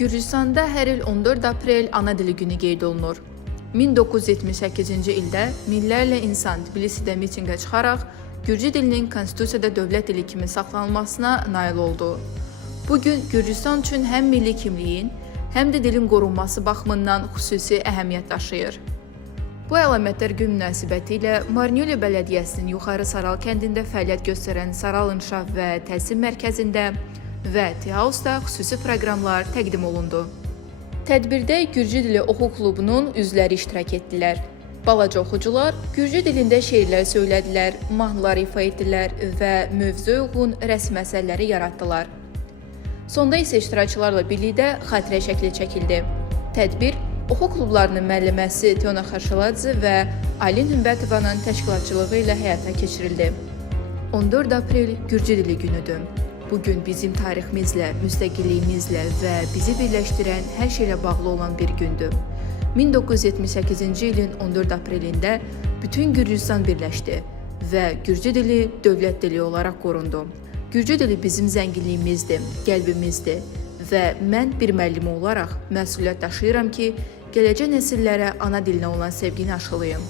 Gürcüstanda hər il 14 aprel ana dili günü qeyd olunur. 1978-ci ildə minlərlə insan Tbilisidə mitinqə çıxaraq Gürcü dilinin konstitusiyada dövlət dili kimi saxlanılmasına nail oldu. Bu gün Gürcüstan üçün həm milli kimliyin, həm də dilin qorunması baxımından xüsusi əhəmiyyət daşıyır. Bu əlamətlər gün münasibətilə Marnyuli Bələdiyyəsinin Yuxarı Saral kəndində fəaliyyət göstərən Saral İnkişaf və Təhsil Mərkəzində və Tihausda xüsusi proqramlar təqdim olundu. Tədbirdə Gürcü dili oxu klubunun üzvləri iştirak etdilər. Balaca oxucular Gürcü dilində şeirlər söylədilər, mahnılar ifa etdilər və mövzuya uyğun rəsm əsərləri yaratdılar. Sonda isə iştirakçılarla birlikdə xatirə şəkli çəkildi. Tədbir oxu klublarının müəlliməsi Teona Xaşaladze və Aylin Hümbətovanın təşkilatçılığı ilə həyata keçirildi. 14 aprel Gürcü dili günüdür. Bu gün bizim tariximizlə, müstəqilliyimizlə və bizi birləşdirən hər şeylə bağlı olan bir gündür. 1978-ci ilin 14 aprelində bütün Gürcüstan birləşdi və Gürcü dili dövlət dili olaraq qorundu. Gürcü dili bizim zənginliyimizdir, qəlbimizdir və mən bir müəllimi olaraq məsuliyyət daşıyıram ki, gələcək nəsillərə ana dilinə olan sevgini aşılayım.